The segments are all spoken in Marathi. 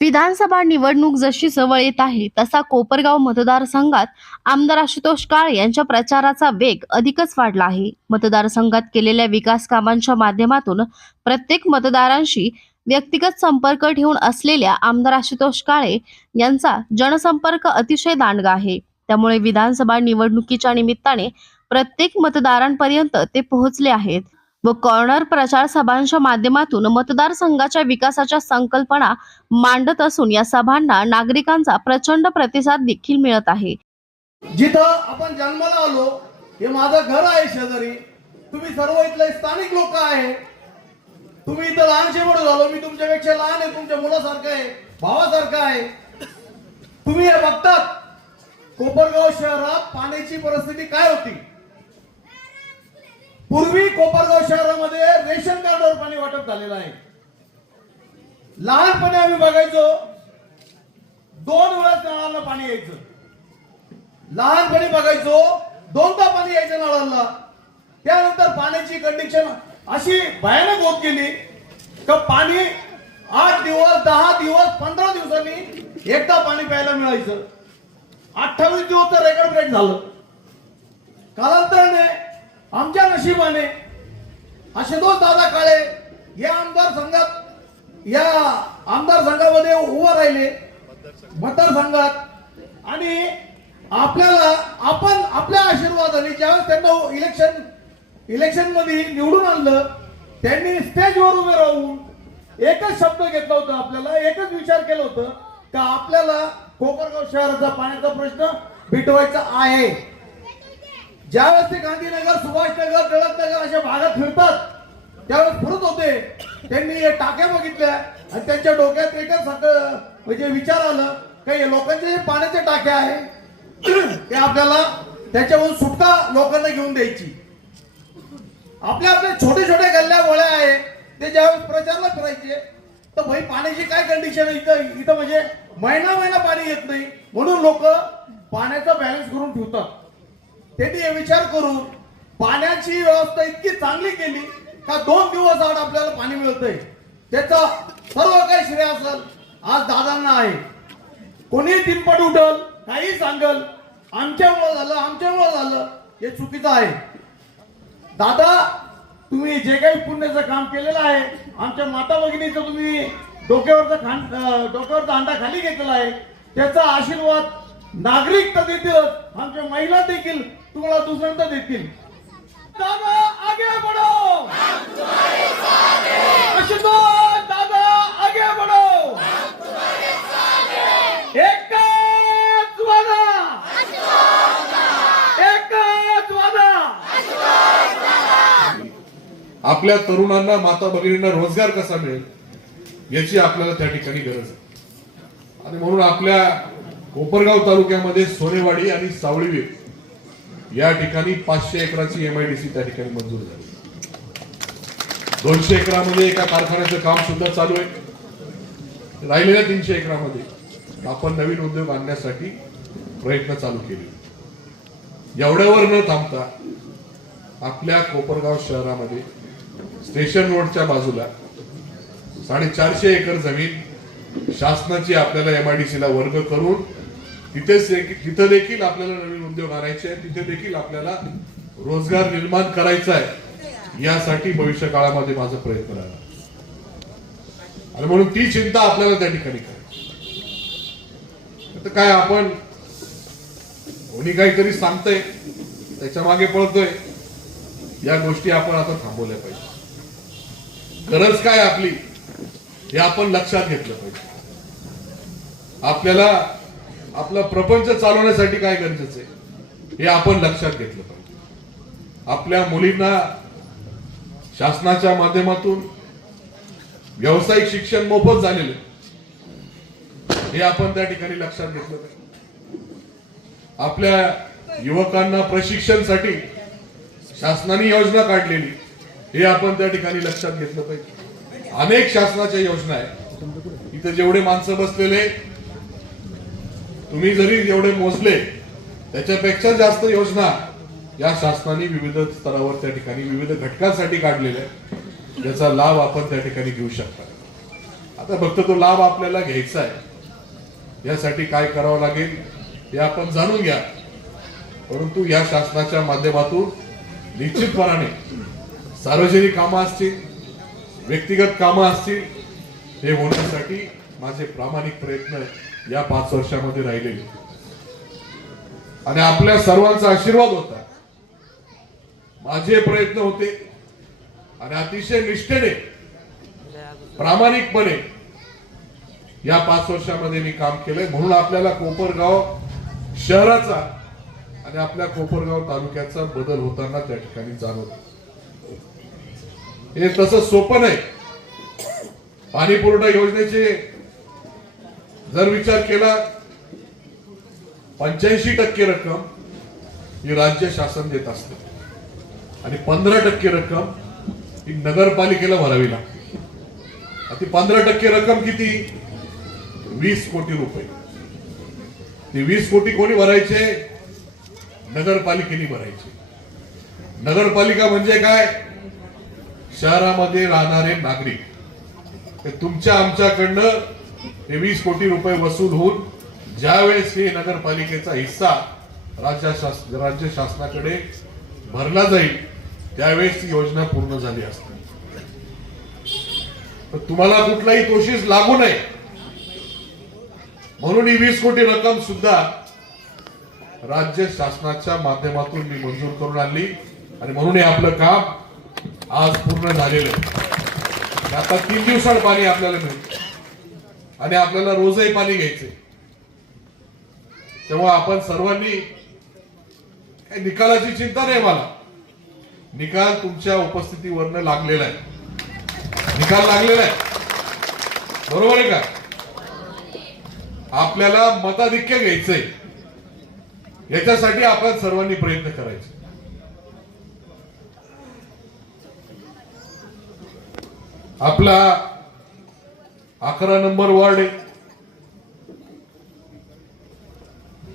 विधानसभा निवडणूक जशी जवळ येत आहे तसा कोपरगाव मतदारसंघात आमदार आशुतोष काळे यांच्या प्रचाराचा वेग अधिकच वाढला आहे. मतदारसंघात केलेल्या विकास कामांच्या माध्यमातून प्रत्येक मतदारांशी व्यक्तिगत संपर्क ठेवून असलेल्या आमदार आशुतोष काळे यांचा जनसंपर्क अतिशय दांडगा आहे. त्यामुळे विधानसभा निवडणुकीच्या निमित्ताने प्रत्येक मतदारांपर्यंत ते पोहोचले आहेत. व कॉर्नर प्रचार सभांच्या माध्यमातून मतदारसंघाच्या विकासाच्या संकल्पना मांडत असून या सभांना नागरिकांचा प्रचंड प्रतिसाद देखील मिळत आहे. जिथं आपण जन्माला आलो हे माझं घर आहे शेजारी. तुम्ही सर्व इथले स्थानिक लोक आहे. तुम्ही इथं लहानशे मोठं झालो मी तुमच्यापेक्षा लहान आहे तुमच्या मुलासारखं आहे भावासारखं आहे. तुम्ही हे बघतात. कोपरगाव शहरात पाण्याची परिस्थिती काय होती? पूर्वी कोपरगाव शहरामध्ये रेशन कार्डवर पाणी वाटप झालेलं आहे. लहानपणी आम्ही बघायचो दोन वेळा नळाला पाणी यायचं. लहानपणी बघायचो दोनदा पाणी यायचं नळाला. त्यानंतर पाण्याची कंडिशन अशी भयानक होत गेली का पाणी आठ दिवस दहा दिवस पंधरा दिवसांनी एकदा पाणी प्यायला मिळायचं. अठ्ठावीस दिवस तर रेकॉर्ड ब्रेक झालं. कालांतराने आमच्या नशिबाने आशुतोष दादा काळे या आमदार संघात या आमदार संघामध्ये उभं राहिले. मतदारसंघात आणि आपल्याला आपण आपल्या आशीर्वादाने ज्यावेळेस त्यांना इलेक्शन इलेक्शनमध्ये निवडून आणलं त्यांनी स्टेजवर उभे राहून एकच शब्द घेतला होता आपल्याला एकच विचार केला होता का आपल्याला कोपरगाव शहराचा पाण्याचा प्रश्न मिटवायचा आहे. ज्यावेळेस ते गांधीनगर सुभाषनगर टिळकनगर अशा भागात फिरतात त्यावेळेस फिरत होते. त्यांनी टाक्या बघितल्या आणि त्यांच्या डोक्यात एकच सगळं म्हणजे विचार आलं काही लोकांचे जे पाण्याचे टाक्या आहे. ते आपल्याला त्याच्यावरून सुटका लोकांना घेऊन द्यायची. आपल्या आपल्या छोटे छोटे गल्ल्या गोळ्या आहे. ते ज्यावेळेस प्रचारला फिरायचे तर भाई पाण्याची काय कंडिशन आहे इथं? इथं म्हणजे महिना महिना पाणी येत नाही. म्हणून लोक पाण्याचा बॅलन्स करून ठेवतात. त्यांनी हे विचार करून पाण्याची व्यवस्था इतकी चांगली केली का दोन दिवस आड आपल्याला पाणी मिळतंय. त्याचा सर्व काही श्रेय असेल. आज दादांना आहे. कोणी तिंपट उठल काही सांगल आमच्यामुळं झालं आमच्यामुळं झालं हे चुकीचं आहे. दादा तुम्ही जे काही पुण्याचं काम केलेलं आहे आमच्या माता भगिनीचं तुम्ही डोक्यावरचा खां डोक्यावरचा अंडा खाली घेतलेला आहे. त्याचा आशीर्वाद नागरिक तर देतीलच. आमच्या महिला देखील तुम्हाला दुसऱ्यांदा देतील. दादा आगे बडो आशुतोष दादा आगे बडो एकच वादा. एकच वादा. आपल्या तरुणांना माता भगिनींना रोजगार कसा मिळेल याची आपल्याला त्या ठिकाणी गरज आहे. आणि म्हणून आपल्या कोपरगाव तालुक्यामध्ये सोनेवाडी आणि सावळीवीर या ठिकाणी पाचशे एकराची एमआयडीसी त्या ठिकाणी मंजूर झाली. दोनशे एकरामध्ये एका कारखान्याचं काम सुद्धा चालू आहे. राहिलेल्या तीनशे एकरामध्ये आपण नवीन उद्योग आणण्यासाठी प्रयत्न चालू केले. एवढ्यावर न थांबता आपल्या कोपरगाव शहरामध्ये स्टेशन रोडच्या बाजूला साडेचारशे एकर जमीन शासनाची आपल्याला एमआयडीसीला वर्ग करून तिथेच तिथं देखील आपल्याला नवीन उद्योग आणायचे आहेत. तिथे देखील आपल्याला रोजगार निर्माण करायचा आहे. यासाठी भविष्य काळामध्ये माझा प्रयत्न राहणार. आणि म्हणून ती चिंता आपल्याला त्या ठिकाणी करायची. तर काय आपण कोणी काहीतरी सांगतंय त्याच्यामागे पळतोय या गोष्टी आपण आता थांबवल्या पाहिजे. गरज काय आपली हे आपण लक्षात घेतलं पाहिजे. आपल्याला आपला प्रपंच चालवण्यासाठी काय गरजेचं आहे? हे आपण लक्षात घेतलं पाहिजे. आपल्या मुलींना शासनाच्या माध्यमातून व्यावसायिक शिक्षण मोफत झालेलं हे आपण त्या ठिकाणी लक्षात घेतलं पाहिजे. आपल्या युवकांना प्रशिक्षणसाठी शासनाने योजना काढलेली हे आपण त्या ठिकाणी लक्षात घेतलं पाहिजे. अनेक शासनाच्या योजना आहेत. इथे जेवढे माणसं बसलेले तुम्ही जरी जेवढे मोजले त्याच्यापेक्षा जास्त योजना या शासनाने विविध स्तरावर त्या ठिकाणी विविध घटकांसाठी काढलेल्या आहेत. ज्याचा लाभ आपण त्या ठिकाणी घेऊ शकता. आता फक्त तो लाभ आपल्याला घ्यायचा आहे. यासाठी काय करावं लागेल हे आपण जाणून घ्या. परंतु या शासनाच्या माध्यमातून निश्चितपणाने सार्वजनिक कामं असतील व्यक्तिगत कामं असतील हे होण्यासाठी माझे प्रामाणिक प्रयत्न या पाच वर्षामध्ये राहिलेले. आणि आपल्या सर्वांचा आशीर्वाद होता. माझे प्रयत्न होते. आणि अतिशय निष्ठेने प्रामाणिकपणे या पाच वर्षामध्ये मी काम केलंय. म्हणून आपल्याला कोपरगाव शहराचा आणि आपल्या कोपरगाव तालुक्याचा बदल होताना त्या ठिकाणी जाणवत. हे तसं सोपं नाही. पाणी पुरवठा योजनेचे जर विचार केला पंच्याऐंशी टक्के रक्कम ही राज्य शासन देत असते. आणि पंधरा टक्के रक्कम ही नगरपालिकेला भरावी लागते. ती पंधरा टक्के रक्कम किती? वीस कोटी रुपये. ते वीस कोटी कोणी भरायचे? नगरपालिकेने भरायचे. नगरपालिका म्हणजे काय? शहरामध्ये राहणारे नागरिक. ते तुमच्या आमच्याकडनं हे वीस कोटी रुपये वसूल होऊन ज्यावेळेस हे नगरपालिकेचा हिस्सा राज्य शास राज्य शासनाकडे भरला जाईल त्यावेळेस ती योजना पूर्ण झाली असते. तर तुम्हाला कुठलाही दोषीस लागू नये. म्हणून ही वीस कोटी रक्कम सुद्धा राज्य शासनाच्या माध्यमातून मी मंजूर करून आणली. आणि म्हणून हे आपलं काम आज पूर्ण झालेलं आहे. आता तीन दिवसाड पाणी आपल्याला मिळतं आणि आपल्याला रोजही पाणी घ्यायचे. तेव्हा आपण सर्वांनी निकालाची चिंता नाही मला. निकाल तुमच्या उपस्थितीवरनं लागलेला आहे. निकाल लागलेला आहे. बरोबर आहे का? आपल्याला मताधिक्य घ्यायचंय. याच्यासाठी आपण सर्वांनी प्रयत्न करायचे. आपला अकरा नंबर वार्ड आहे.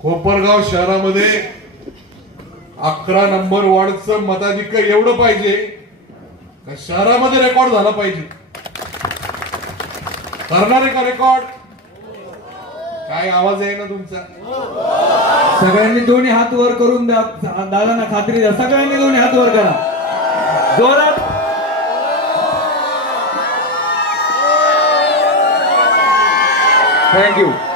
कोपरगाव शहरामध्ये अकरा नंबर वार्डचं मताधिक्य एवढं पाहिजे का शहरामध्ये रेकॉर्ड झाला पाहिजे? करणार आहे का रेकॉर्ड? काय आवाज आहे ना तुमचा? सगळ्यांनी दोन्ही हात वर करून द्या दादांना खात्री द्या. सगळ्यांनी दोन्ही हात वर करा. जोरात Thank you.